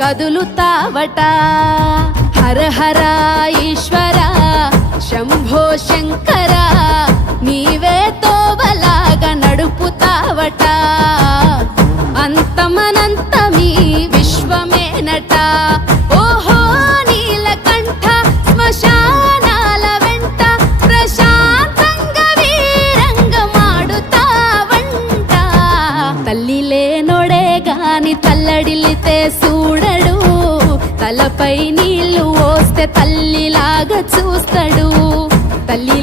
కదులుతావట. హర హర ఈశ్వర శంభో శంకర నీవే తోవలాగా నడుపుతావట. అంతమనంతమీ విశ్వమేనట. ఓహో నీలకంఠ శ్మశానాల వెంట ప్రశాంతంగా వీరంగమాడుతావంట. తల్లి లేనోడే గాని తల్లడిల్లితే చూడడు, తలపై నీళ్లు పోస్తే తల్లిలాగా చూస్తాడు. తల్లి